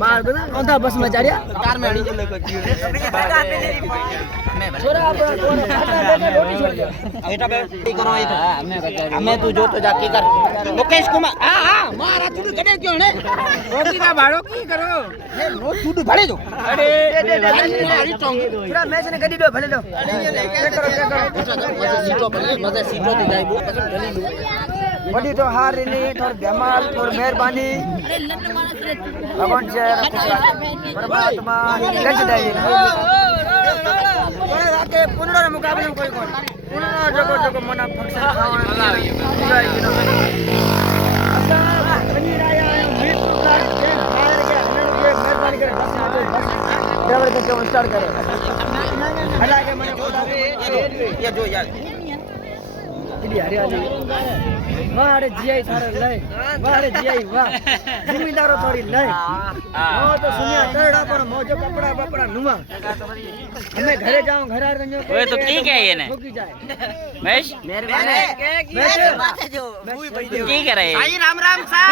मार बना कौन था बस में चढ़िया कार में अड़ी छोरा आप रोटी छोड़ दो एटा बे करो ये हमें तू जो तो जाके कर मुकेश कुमार हां हां मारा तू गडे क्यों ने रोटी ना भाड़ो की करो ए नो तू भाड़े दो अरे अरे पूरा मैच ने गडी दो भले दो करो सीटो भले मजे सीटो दी जाए गली लो बड़ी तो हार ने और बेमाल और मेहरबानी भगवान जय परमात्मा गज दे कोई राते पुनरा मुकाबले में कोई कोन पुनरा जगो जगो मना फंक्शन खावन पूरा किनो बनी राया मीट प्लाट के मार के हनन के मेहरबानी करे बस ड्राइवर के स्टार्ट करे हटा के मने ये जो यार हरियाली वाह रे जीआई थारे लय वाह रे जीआई वाह जिम्मेदारो थोड़ी लय वो तो सुनिया तरड़ा पर मोजो कपड़ा बपड़ा नुमा हमें घरे जाऊं घर आ रंजो ओए तो ठीक है ये ने ठोकी जाए महेश मेहरबानी की करे साईं राम राम सा